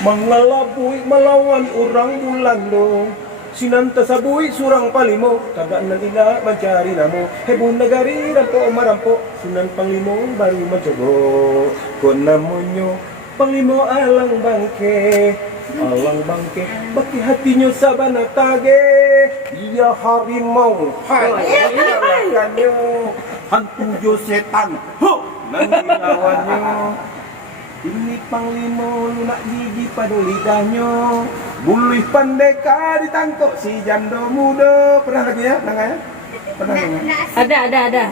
Mengelabui melawan orang Bulando, sinantiasa bui surang palimo, kadang nalila mencari namo. Heboh negari rampo marampo, sunan panglimo baru mencoba. Kon namonyo panglimo alang bangke, baki hatinya sabana tage. Dia harimau, kanyo hantu jo setan, nanti lawannya. Ini panglimo lunak gigi pada lidahnya, buluh pandeka ditangkap si jando muda. Pernah lagi ya, Nangaya? Pernah nggak? Ada.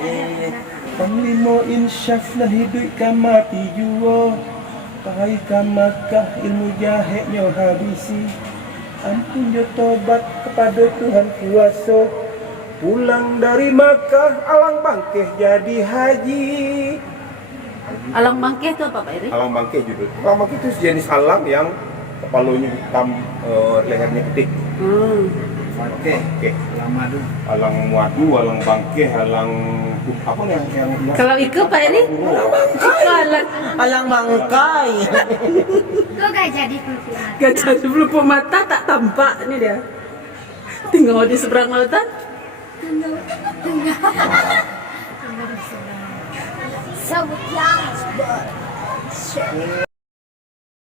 Panglimo insyaf na hidup kamati jua, kahai kamakah ilmu jaheknya habisi. Ampun jo tobat kepada Tuhan kuasa, pulang dari Makkah alang bangkeh jadi haji. Alang bangke itu apa Pak Iri? Alang bangke judul. Alang bangke itu sejenis alang yang kepalanya hitam, lehernya putih. Bangke, alang madu. Alang madu, alang bangke, alang apa yang Kalau Iko Pak Iri? Alang bangkai. Kok gak jadi pelupuk mata? Gajah di pelupuk mata tak tampak ini dia. Tinggal di seberang lautan. Tunggu di sebelah. Sebut yang